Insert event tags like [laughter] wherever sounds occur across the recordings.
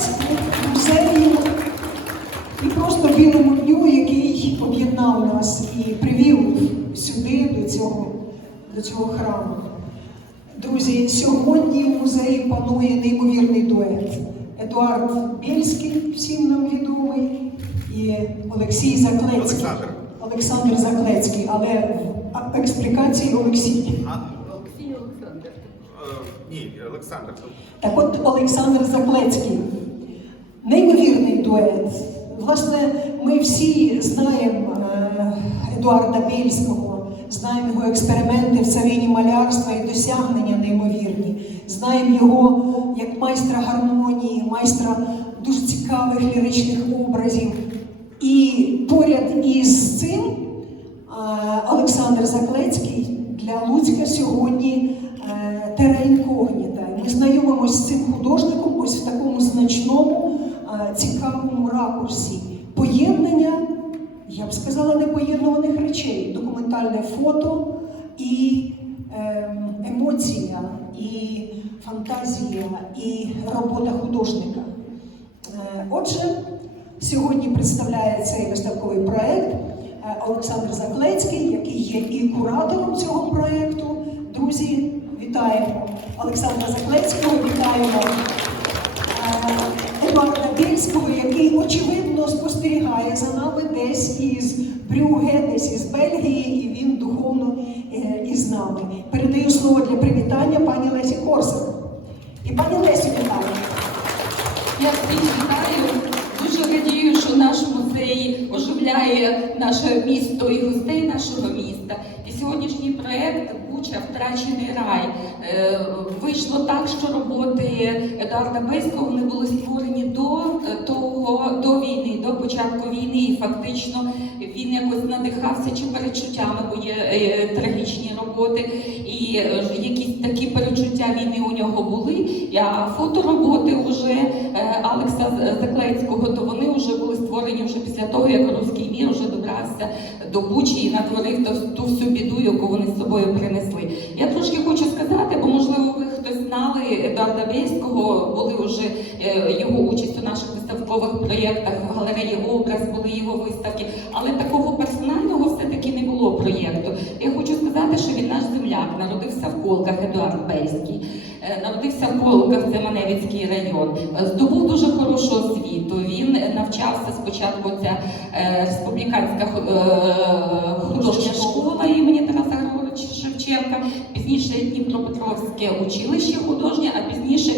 Закарпатську, музею і просто білому дню, який об'єднав нас і привів сюди, до цього, до цього храму. Друзі, сьогодні в музеї панує неймовірний дует. Едуард Бєльський, всім нам відомий, і Олексій Заклецький. Олександр. Олександр Заклецький, але в експлікації Олексій. А, Олексій Олександр. е, ні, Олександр. Так от Олександр Заклецький. Неймовірний дует. Власне, ми всі знаємо е, Едуарда Бєльського, знаємо його експерименти в царині малярства і досягнення неймовірні. Знаємо його як майстра гармонії, майстра дуже цікавих ліричних образів. І поряд із цим е, Олександр Заклецький для Луцька сьогодні е, тера інкогніта. Ми знайомимося з цим художником ось в такому значному, цікавому ракурсі. Поєднання, я б сказала, непоєднуваних речей. Документальне фото і ем, емоція, і фантазія, і робота художника. Е, Отже, сьогодні представляє цей виставковий проект е, Олександр Заклецький, який є і куратором цього проекту. Друзі, вітаємо Олександра Заклецького, вітаємо е, Едуарда який очевидно спостерігає за нами десь із Брюге, десь із Бельгії, і він духовно е, із нами. Передаю слово для привітання пані Лесі Корсак. І пані Лесі вітаю. Я вітаю. Дуже радію, що наш музей оживляє наше місто і гостей нашого міста. І сьогоднішній проект Буча Втрачений рай. Е, Вийшло так, що роботи Едуарда Бейського вони були створені до того, до війни, до початку війни. І фактично він якось надихався чи перечуттями, бо є е, трагічні роботи, і е, якісь такі перечуття війни у нього були. А фотороботи вже е, Алекса Заклецького, то вони вже були створені вже після того, як руський мір вже добрався до Бучі і натворив ту, всю біду, яку вони з собою принесли. Я трошки хочу сказати, бо можливо ви хтось знали Едуарда Бєського, були вже е, його участь у наших виставкових проєктах, в галереї образ були його виставки, але такого персонального все-таки не було проєкту. Я хочу сказати, що він наш земляк, народився в Колках Едуард Бейський. Е, Народився в Колках, це Маневицький район. Здобув дуже хорошу освіту. Він навчався спочатку ця е, республіканська е, художня школа імені Тараса Григоровича Шевченка, пізніше Дніпропетровське училище художнє, а пізніше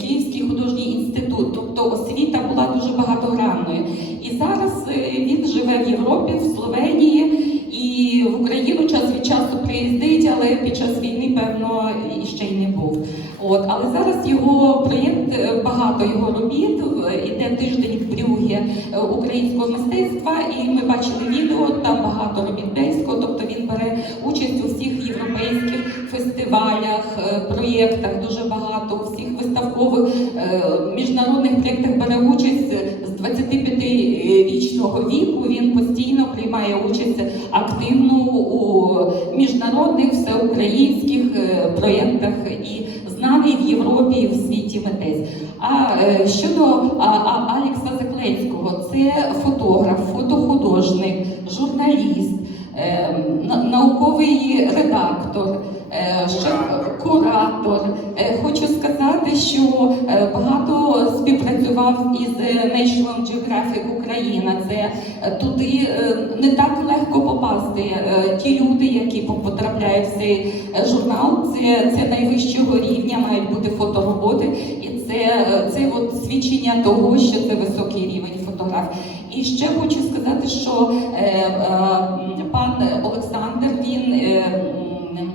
Київський художній інститут. Тобто освіта була дуже багатогранною. І зараз він живе в Європі, в Словенії. І в Україну час від часу приїздить, але під час війни, певно, ще й не був. От, але зараз його проєкт, е, багато його робіт, іде тиждень в Брюге е, українського мистецтва, і ми бачили відео, там багато робіт Бельського, тобто він бере участь у всіх європейських фестивалях, е, проєктах, дуже багато, у всіх виставкових міжнародних проєктах бере участь з 25-річного віку. Він постійно приймає участь активно у міжнародних всеукраїнських е, проєктах і знаний в Європі і в світі митець. А е, щодо Алекса Заклецького, це фотограф, фотохудожник, журналіст, е, на- науковий редактор. е, ще Куратор. Е, Хочу сказати, що е, багато співпрацював із National Geographic Україна. Це туди не так легко попасти. Ті люди, які по- потрапляють в цей журнал, це, це найвищого рівня, мають бути фотороботи, і це, це от свідчення того, що це високий рівень фотограф. І ще хочу сказати, що е, е, пан Олександр він. е,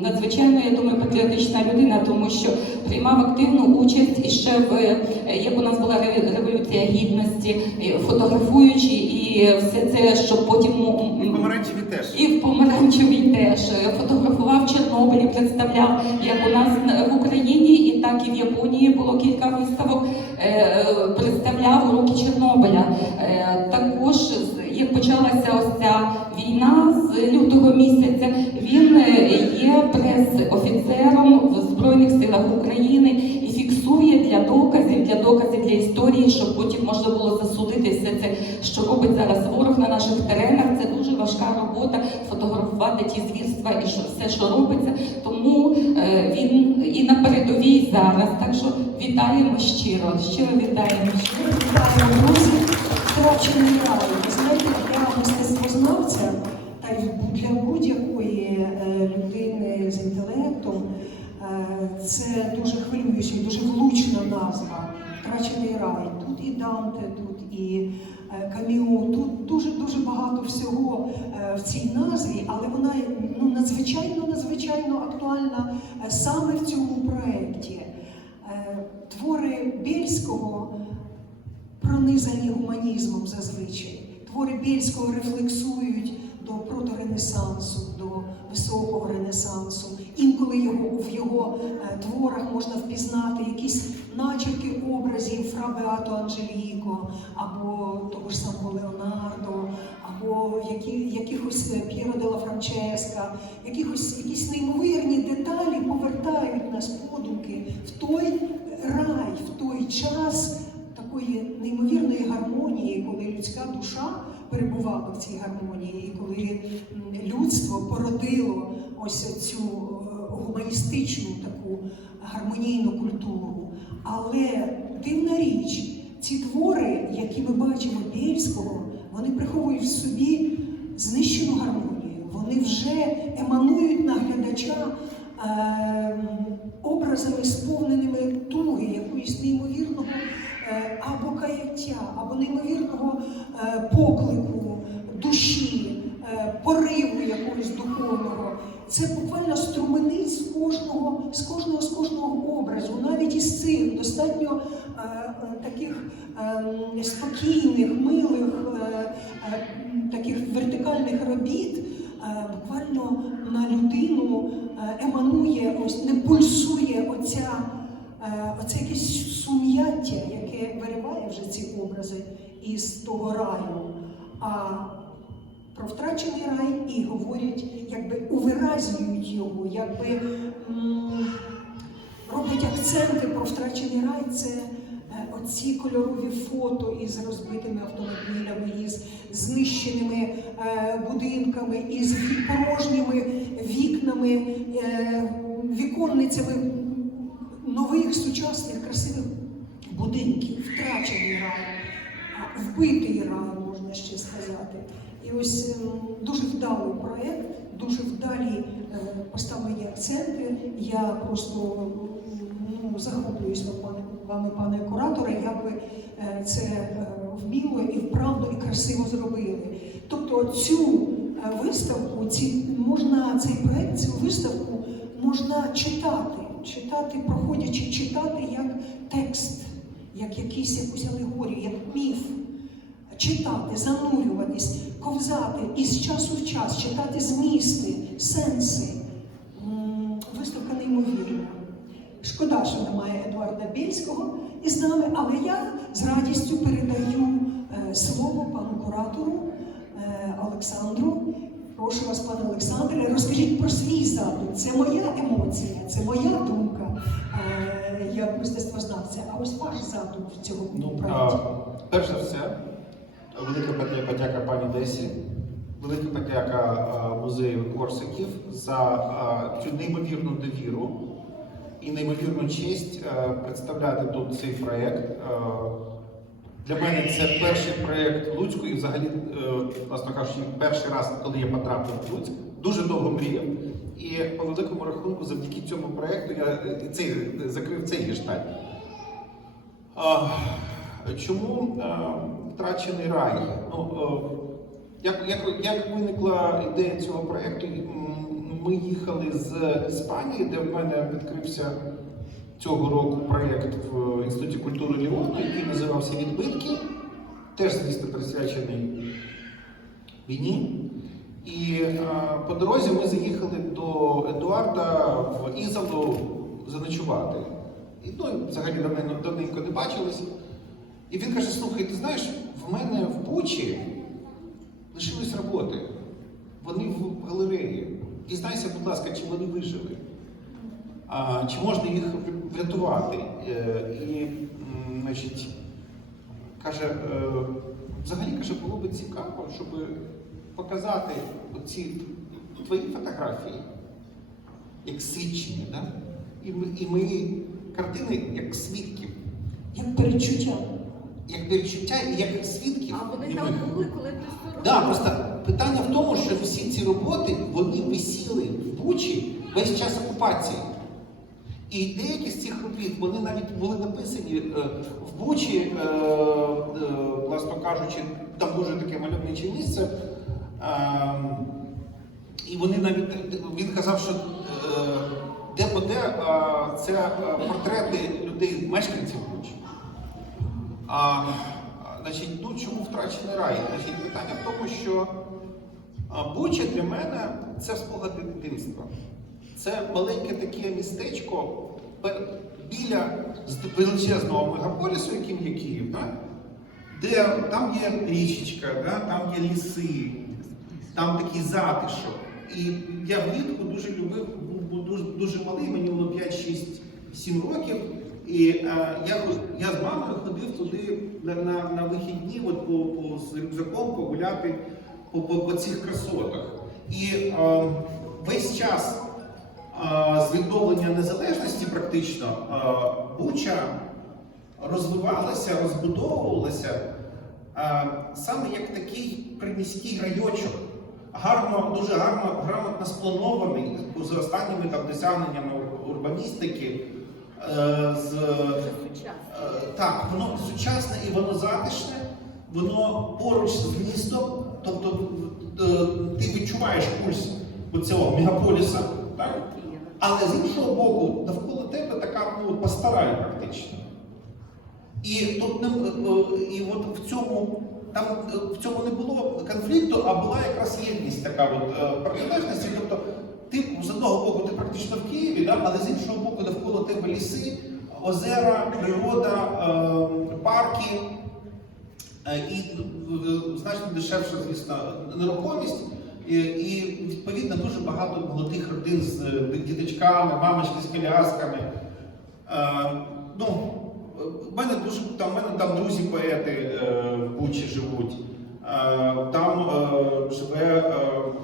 Надзвичайно, я думаю, патріотична людина, тому що приймав активну участь і ще в е, як у нас була революція гідності, е, фотографуючи і все це, щоб потім І м, помаранчеві теж. і в Помаранчевій теж фотографував Чорнобиль, представляв як у нас в Україні, і так і в Японії було кілька виставок. Представляв уроки Чорнобиля. Також як почалася ось ця війна з лютого місяця, він е, є прес-офіцером в Збройних силах України фіксує для доказів, для доказів для історії. щоб потім можна було засудити все це, що робить зараз ворог на наших теренах. Це дуже важка робота фотографувати ті звірства і що все, що робиться. Тому е, він і на передовій зараз. Так що вітаємо щиро, щиро вітаємо. Ми вітаємо, друзі, втрачений рай. Знаєте, для мистецтвознавця та й для будь-якої це дуже хвилююча дуже влучна назва. Втрачений рай. Тут і Данте, тут і е, Каміу, тут дуже дуже багато всього е, в цій назві, але вона ну, надзвичайно надзвичайно актуальна е, саме в цьому проєкті. Е, Твори Бєльського пронизані гуманізмом зазвичай. Твори Бєльського рефлексують до проторенесансу, високого ренесансу. Інколи його, в його е, творах можна впізнати якісь начерки образів Фра Беато Анжеліко, або того ж самого Леонардо, або які, якихось е, П'єро де ла Франческа, якихось якісь неймовірні деталі повертають нас подумки в той рай, в той час такої неймовірної гармонії, коли людська душа перебувала в цій гармонії, і коли людство породило ось цю е, гуманістичну таку гармонійну культуру. Але дивна річ, ці твори, які ми бачимо Бєльського, вони приховують в собі знищену гармонію. Вони вже еманують на глядача е, образами, сповненими туги, якоїсь неймовірного або каяття, або неймовірного е, поклику душі, е, пориву якогось духовного. Це буквально струменить з кожного, з кожного, з кожного образу, навіть із цих достатньо е, е, таких е, спокійних, милих, е, е, таких вертикальних робіт. е, Буквально на людину е, еманує, ось не пульсує оця, е, оце якесь сум'яття, вириває вже ці образи із того раю. А про втрачений рай і говорять, якби увиразюють його, якби роблять акценти про втрачений рай. Це е, оці кольорові фото із розбитими автомобілями, із знищеними е, будинками, із порожніми вікнами, е, віконницями нових сучасних красивих будинків, втрачений рай, вбитий рай, можна ще сказати. І ось ем, дуже вдалий проєкт, дуже вдалі е, поставлені акценти. Я просто ну, захоплююсь вами, пане кураторе, як ви е, це е, вміло і вправду і красиво зробили. Тобто цю е, виставку, ці, можна цей проєкт, цю виставку можна читати, читати, проходячи читати як текст, як якийсь якусь алегорію, як міф читати, занурюватись, ковзати із часу в час, читати змісти, сенси. Виставка неймовірна. Шкода, що немає Едуарда Бєльського із нами, але я з радістю передаю е, слово пану куратору е, Олександру. Прошу вас, пане Олександре, розкажіть про свій задум. Це моя емоція, це моя думка е, як мистецтвознавця. А ось ваш задум в цьому Ну, проєкті. перш за все, велика подяка пані Десі, велика подяка музею Корсиків за цю неймовірну довіру і неймовірну честь представляти тут цей проєкт. Для мене це перший проєкт Луцьку і взагалі, е, власно кажучи, перший раз, коли я потрапив в Луцьк, дуже довго мріяв. І по великому рахунку, завдяки цьому проєкту я е, цей, закрив цей гештальт. Чому е, втрачений рай? Ну, е, як, як, як виникла ідея цього проєкту? Ми їхали з Іспанії, де в мене відкрився цього року проєкт в Інституті культури Ліону, який називався Відбитки, теж, звісно, присвячений війні. І е, по дорозі ми заїхали до Едуарда в Ізалу заночувати. І ну, взагалі давненько, не бачились. І він каже: слухай, ти знаєш, в мене в Бучі лишились роботи. Вони в галереї. Дізнайся, будь ласка, чи вони вижили, а, чи можна їх врятувати. Е, і, значить, Каже, е, взагалі каже, було би цікаво, щоб показати ці твої фотографії як свідчення, да? і, і мої картини як свідків, Як перечуття. як перечуття і як свідків. А вони там були, коли ти це Да, просто питання в тому, що всі ці роботи вони висіли в Бучі весь час окупації. І деякі з цих робіт вони навіть були написані е, в Бучі, е, е, власно кажучи, там дуже таке мальовниче місце. Е, і вони навіть він казав, що е, де-по-де е, це е, портрети людей, мешканців Бучі. А, значить, ну чому втрачений рай? Значить, питання в тому, що Буча для мене це спогади дитинства. Це маленьке таке містечко біля величезного мегаполісу, яким є Київ, да? де там є річечка, да? там є ліси, там такий затишок. І я влітку дуже любив, був- дуже, дуже малий, мені було 5, 6, 7 років. І е, я, я з мамою ходив туди на, на, на вихідні, от по, по, з рюкзаком погуляти по, по, по цих красотах. І е, весь час е, з відновлення незалежності практично е, Буча розвивалася, розбудовувалася е, саме як такий приміський райочок, гарно, дуже гарно, грамотно спланований з останніми там досягненнями урбаністики. е, з, Е, Так, воно сучасне і воно затишне, воно поруч з містом, тобто е, ти відчуваєш пульс цього мегаполіса, так? але з іншого боку, навколо тебе така ну, пастораль практично. І тут і от в цьому там е, в цьому не було конфлікту, а була якраз єдність така от е, протилежності. Тобто, ти з одного боку ти практично в Києві, да, але з іншого боку навколо тебе ліси, озера, природа, е, парки. І значно дешевша, звісно, нерухомість. І, відповідно дуже багато молодих родин з діточками, мамочки з колясками. Ну, мене дуже там, мене там друзі поети е, в Бучі живуть. Е, там е, живе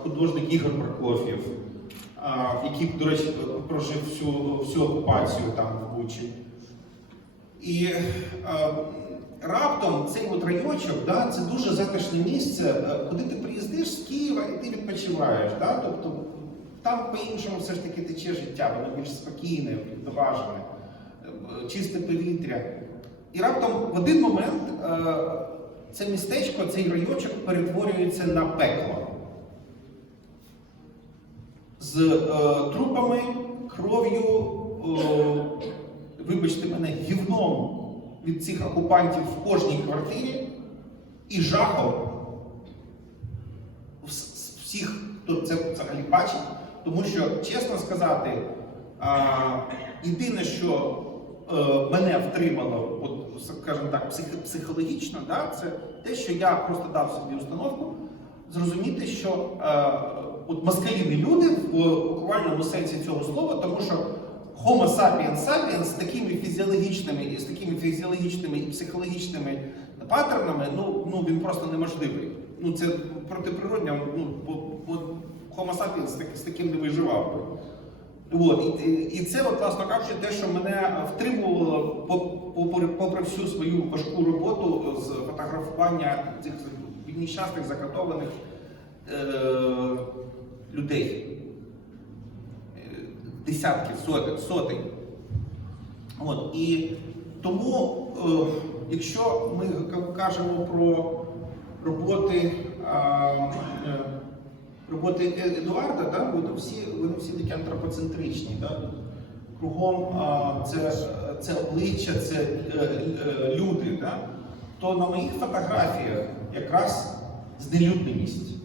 художник Ігор Прокоф'єв, який, до речі, прожив всю, всю окупацію там в Бучі. І раптом цей от райочок, да, це дуже затишне місце, куди ти приїздиш з Києва і ти відпочиваєш. Да? Тобто там по-іншому все ж таки тече життя, воно більш спокійне, відважене, чисте повітря. І раптом в один момент е, це містечко, цей райочок перетворюється на пекло. З е, трупами, кров'ю, е, вибачте мене, гівном від цих окупантів в кожній квартирі і жахом всіх, хто це взагалі бачить. Тому що, чесно сказати, єдине, що мене втримало, скажімо так, психологічно, да, це те, що я просто дав собі установку зрозуміти, що е, от москалі люди в буквальному сенсі цього слова, тому що Homo sapiens sapiens з такими фізіологічними з такими фізіологічними і психологічними паттернами, ну, ну він просто неможливий. Ну це протиприродня, ну бо, бо Homo sapiens з таким не виживав би. От, і, і це, от, власно кажучи, те, що мене втримувало попри, попри всю свою важку роботу з фотографування цих нещасних закатованих е, людей. Е, Десятків, сотень, сотень. От, і тому, е, якщо ми кажемо про роботи, е, роботи Е- Едуарда, да, вони, всі, вони всі такі антропоцентричні. Да? Кругом а, це, це обличчя, це е, е, люди. Да? То на моїх фотографіях якраз знелюдненість.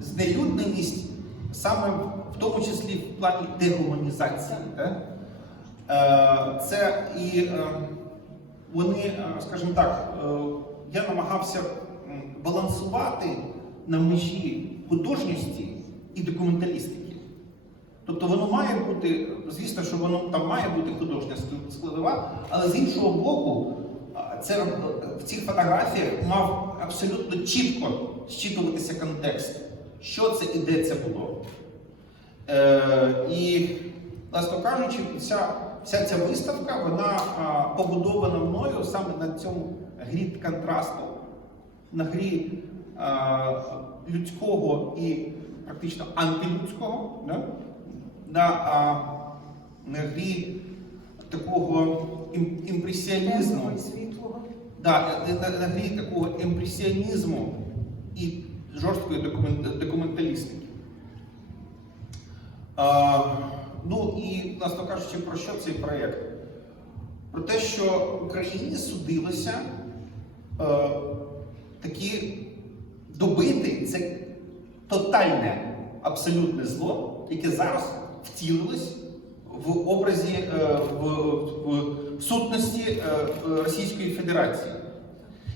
Знелюдненість саме в тому числі в плані дегуманізації. Да? Це і вони, скажімо так, я намагався балансувати на межі художньості і документалістики. Тобто воно має бути, звісно, що воно там має бути художня складова, але з іншого боку, це, в цих фотографіях мав абсолютно чітко зчитуватися контекст, що це і де це було. Е, і, власно кажучи, вся, вся ця виставка вона побудована мною саме на цьому грі контрасту, на грі людського і практично антилюдського, да? на, а, на грі такого ім, імпресіонізму. Да, на, на, грі такого імпресіонізму і жорсткої документ, документалістики. А, ну і, власно кажучи, про що цей проєкт? Про те, що Україні судилося е, такі добити це тотальне абсолютне зло, яке зараз втілилось в образі е, в, в сутності е, е, Російської Федерації.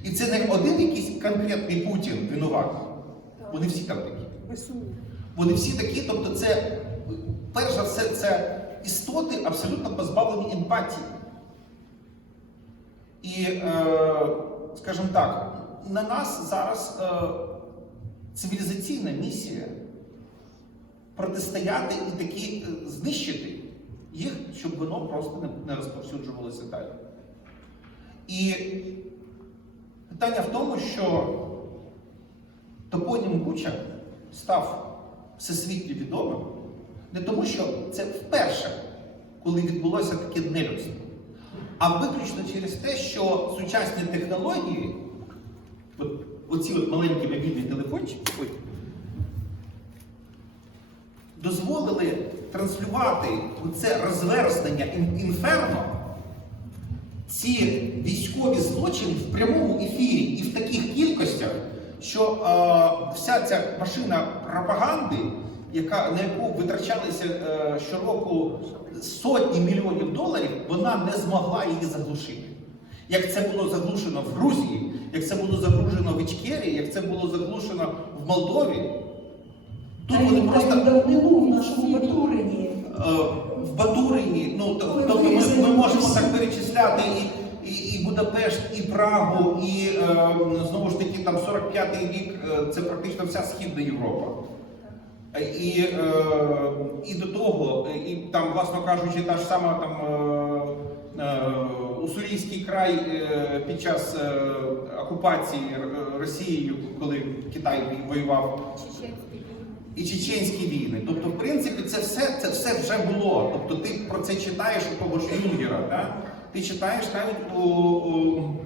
І це не один якийсь конкретний Путін винуватий. Вони всі там такі. Вони всі такі, тобто це, перш за все, це істоти абсолютно позбавлені емпатії. І, е, скажімо так, на нас зараз е, цивілізаційна місія протистояти і таки е, знищити їх, щоб воно просто не, не розповсюджувалося далі. І питання в тому, що топонім Буча став всесвітньо відомим не тому, що це вперше, коли відбулося таке нелюдство, а виключно через те, що сучасні технології, от, оці от маленькі мобільні телефончики, ой, дозволили транслювати це розверстання інферно, ці військові злочини в прямому ефірі і в таких кількостях, що е, вся ця машина пропаганди, яка, на яку витрачалися е, щороку сотні мільйонів доларів, вона не змогла її заглушити. Як це було заглушено в Грузії, як це було заглушено в Ічкерії, як це було заглушено в Молдові, тут вони просто давнину в нашому Батурині. Е, в Батурині, ну тобто ми, ми можемо так перечисляти і, і, і Будапешт, і Прагу, і е, знову ж таки там 45-й рік е, це практично вся Східна Європа. І, і до того, і там, власно кажучи, та ж сама там Уссурійський край е, під час е, окупації Росією, коли Китай воював і чеченські війни. Тобто, в принципі, це все, це все вже було. Тобто ти про це читаєш у того ж Юнгера, да? ти читаєш навіть у, у,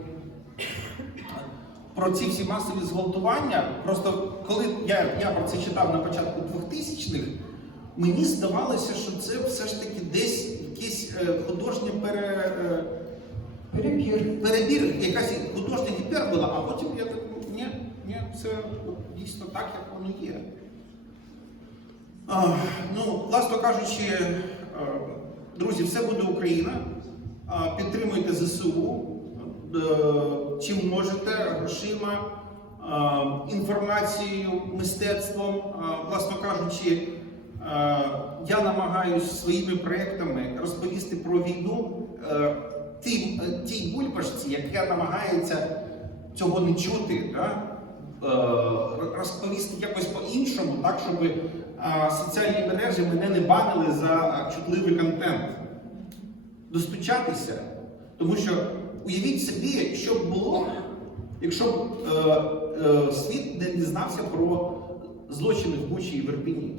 про ці всі масові зґвалтування. Просто коли я, я про це читав на початку 2000-х, мені здавалося, що це все ж таки десь якесь е, художнє пере. Перебір. перебір, якась художня гіпербола, а потім я так, ні, ні, це дійсно так, як воно є. А, ну, власно кажучи, е, друзі, все буде Україна. Підтримуйте ЗСУ, е, чим можете, грошима, е, інформацією, мистецтвом. Власно кажучи, я намагаюся своїми проєктами розповісти про війну е, е, тій бульбашці, яка намагається цього не чути. Да? Е, розповісти якось по-іншому, так, щоб е, соціальні мережі мене не банили за чутливий контент. Достучатися. Тому що уявіть собі, що б було, якщо б е, е, світ не дізнався про злочини в Бучі і в Ірпіні.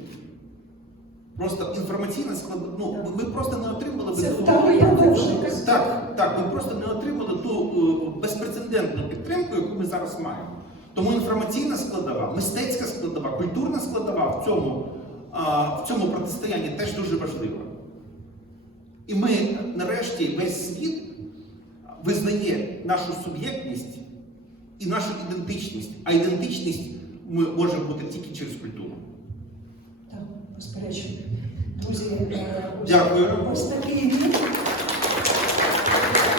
Просто інформаційна склад... ну, ми просто не отримали Це би ту- второй так, так, ми просто не отримали ту е, безпрецедентну підтримку, яку ми зараз маємо. Тому інформаційна складова, мистецька складова, культурна складова в цьому, в цьому протистоянні теж дуже важлива. І ми нарешті весь світ визнає нашу суб'єктність і нашу ідентичність. А ідентичність ми може бути тільки через культуру. Безперечно. Друзі, е, Дякую. Ось такий він.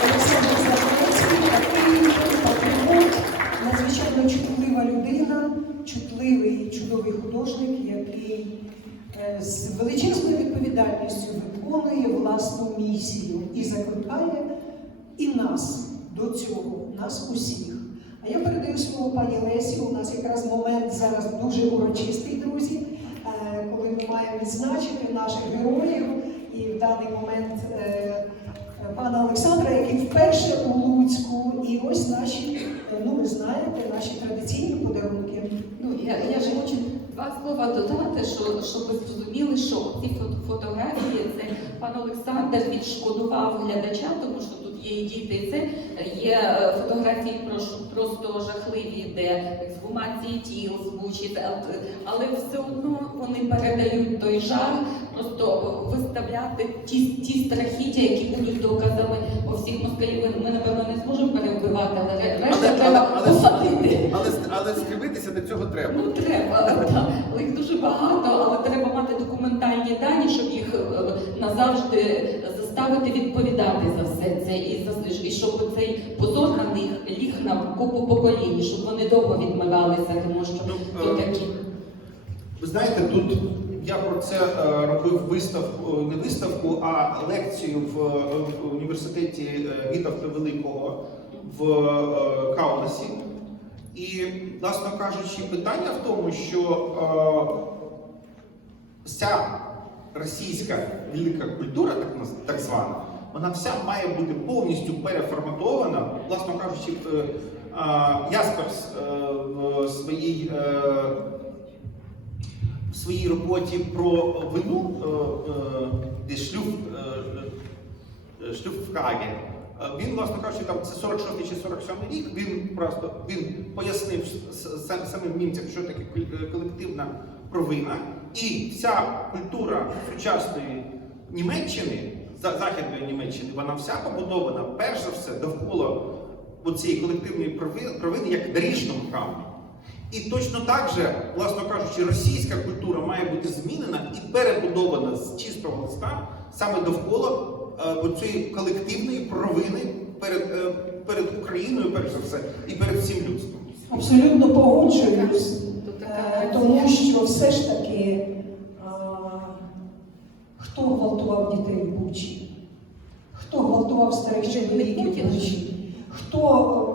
Олександр Запорецький, такий патріот, надзвичайно чутлива людина, чутливий, чудовий художник, який е, з величезною відповідальністю виконує власну місію і закликає і нас до цього. нас усіх. А я передаю слово пані Лесі. У нас якраз момент зараз дуже урочистий, друзі, ми маємо відзначити наших героїв. І в даний момент е, пана Олександра, який вперше у Луцьку, і ось наші, е, ну ви знаєте, наші традиційні подарунки. Ну, я, я ж хочу два слова додати, що, щоб ви зрозуміли, що ці фото- фотографії це пан Олександр відшкодував глядача, тому що тут є і діти. І це є е, фотографії просто жахливі, де ексгумації тіл звучить, але все одно вони передають той жах, просто виставляти ті, ті страхіття, які будуть доказами по всіх москалів. Ми, напевно, не зможемо перевбивати, але решта треба посадити. Але, скривитися до цього треба. Ну треба, так. Але їх дуже багато, але треба мати документальні дані, щоб їх е, назавжди заставити відповідати за все це і і щоб цей позор на них ліг на купу поколінь, щоб вони довго відмивалися, тому що Ну, е, такі. Ви знаєте, тут я про це е, робив виставку, не виставку, а лекцію в, е, в університеті е, Вітовта Великого в е, Каунасі. І, власно кажучи, питання в тому, що е, вся російська велика культура, так, так звана, вона вся має бути повністю переформатована, власно кажучи, е, е, Ясперс е, в своїй. е, в своїй роботі про вину е, е, де шлюб, е, шлюб в Хагі. Е, Він, власне кажучи, там це 46 чи 47 рік. Він просто він пояснив самим німцям, що таке колективна провина, і вся культура сучасної Німеччини, західної Німеччини, вона вся побудована перш за все довкола цієї колективної провини як доріжного каменю. І точно так же, власно кажучи, російська культура має бути змінена і перебудована з чистого листа саме довкола е, цієї колективної провини перед, е, перед Україною, перш за все, і перед всім людством. Абсолютно погоджуюсь, е, тому що все ж таки хто гвалтував дітей в Бучі? Хто гвалтував старих чоловіків в Бучі? Хто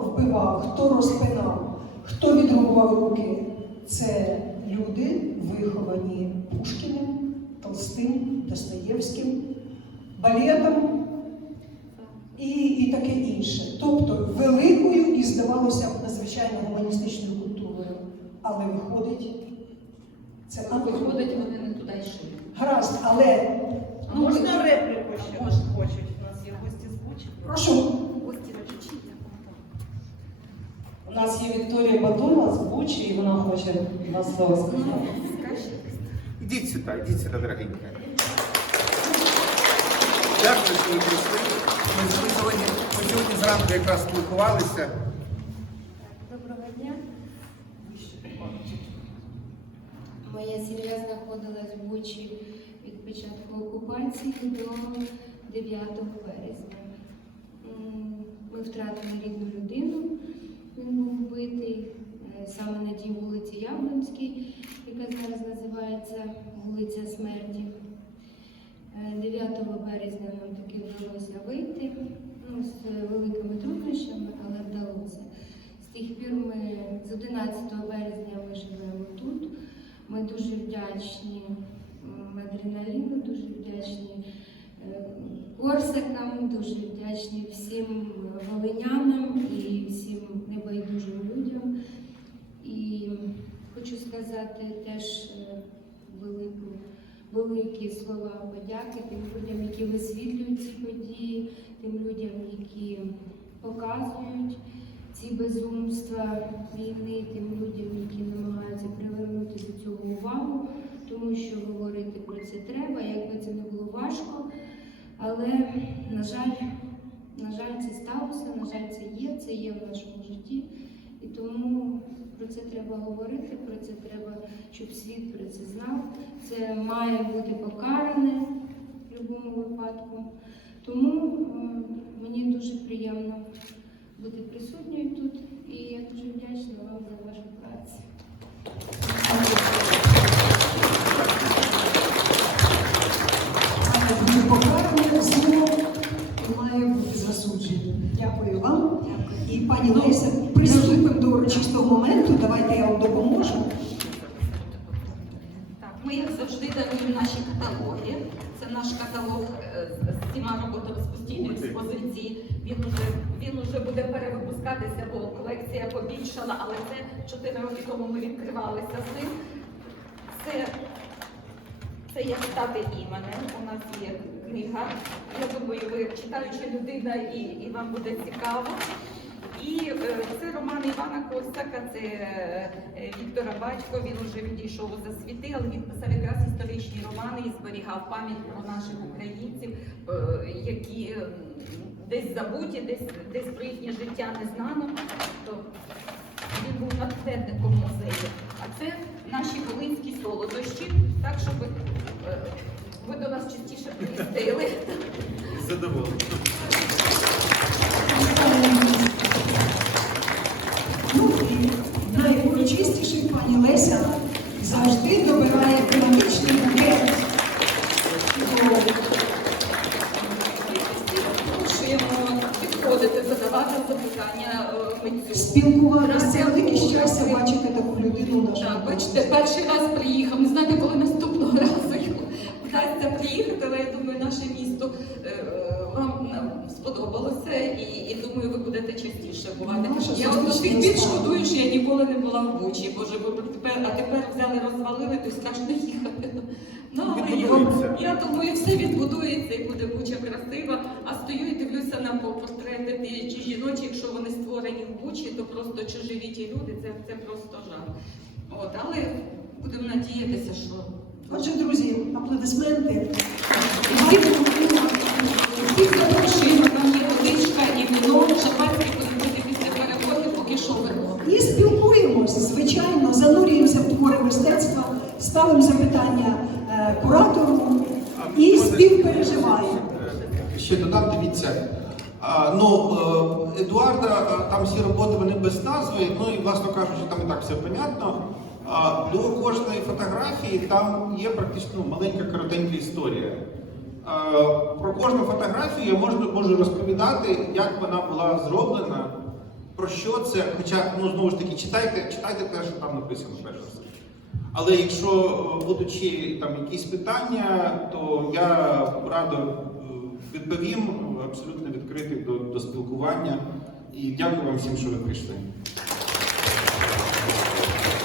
вбивав, хто розпинав, хто відрубував руки? Це люди, виховані Пушкіним, Толстим, Достоєвським, балетом і, і таке інше. Тобто великою і здавалося б надзвичайно гуманістичною культурою. Але виходить, це Виходить, вони не туди йшли. Гаразд, але А можна репліку ще Можна. хочуть? У нас є гості з Бучі. прошу. Гості на У нас є Вікторія Батуна з Бучі, і вона хоче слова сказати. Ідіть сюди, ідіть сюди, дорогенька. Дякую, що ви прийшли. Ми, сьогодні, ми сьогодні зранку якраз спілкувалися. Доброго дня. Моя сім'я знаходилась в Бучі від початку окупації до 9 березня. Ми втратили рідну людину. Він був вбитий е, саме на тій вулиці Яблонській, яка зараз називається вулиця Смерті. Е, 9 березня нам таки вдалося вийти ну, з великими труднощами, але вдалося. З тих пір ми з 11 березня ми живемо тут. Ми дуже вдячні адреналіну, дуже вдячні е, корсикам, дуже вдячні всім волинянам і всім небайдужим людям. І хочу сказати теж е, велику, великі слова подяки тим людям, які висвітлюють ці події, тим людям, які показують ці безумства війни, тим людям, які намагаються привернути до цього увагу, тому що говорити про це треба, якби це не було важко. Але, на жаль, на жаль, це сталося, на жаль, це є, це є в нашому житті. І тому про це треба говорити, про це треба, щоб світ про це знав. Це має бути покаране в будь-якому випадку. Тому мені дуже приємно бути присутньою тут, і я дуже вдячна вам за вашу працю. Дякую вам. І пані Леся, до урочистого моменту. Давайте я вам допоможу. Так, ми як завжди даруємо наші каталоги. Це наш каталог е, з всіма роботами з постійної експозиції. Він уже він уже буде перевипускатися, бо колекція побільшала, але це 4 роки тому ми відкривалися з ним. Це, це як стати іменем. У нас є книга. Я думаю, ви читаюча людина і, і вам буде цікаво. І е, це роман Івана Костака, це е, Віктора Батько. Він уже відійшов за світи, але він писав якраз історичні романи і зберігав пам'ять про наших українців, е, які е, десь забуті, десь десь про їхнє життя не знано. То він був натхненником музею. А це наші волинські солодощі, так щоб е, ви до нас частіше приїздили. Задоволений. Ну і найурочистіший пані Леся завжди добирає економічний. Чудово. Підходити, задавати запитання е. Спілкуватися велике щастя бачити таку людину. Так, бачите, перший раз приїхав. Не знаєте, коли наступного [laughs] разу вдасться приїхати, але я думаю, наше місто е, е, вам е, сподобалося і, і думаю, ви будете бувати. Я от до тих пір шкодую, що я ніколи не була в Бучі. Боже, ви тепер, а тепер взяли, розвалили, то страшно їхати. Ну, але я, я думаю, все відбудується і буде Буча красива. А стою і дивлюся на портрети чи жіночі, якщо вони створені в Бучі, то просто чи ті люди, це, це просто жах. От, але будемо надіятися, що Отже, друзі, аплодисменти. всіх запрошуємо, там є водичка і віно, шампанське буде пити після переходу, поки що вино. І спілкуємося, звичайно, занурюємося в твори мистецтва, ставимо запитання е, куратору і співпереживаємо. Ще додам, дивіться. А, ну, е, Едуарда, е, там всі роботи вони без назви, ну і власно кажучи, там і так все понятно. А, до кожної фотографії там є практично ну, маленька коротенька історія. А, про кожну фотографію я можу, можу розповідати, як вона була зроблена, про що це. Хоча, ну знову ж таки, читайте, читайте те, що там написано перш за все. Але якщо е, будучи там якісь питання, то я радо е, відповім абсолютно відкритий до, до спілкування. І дякую вам всім, що ви прийшли.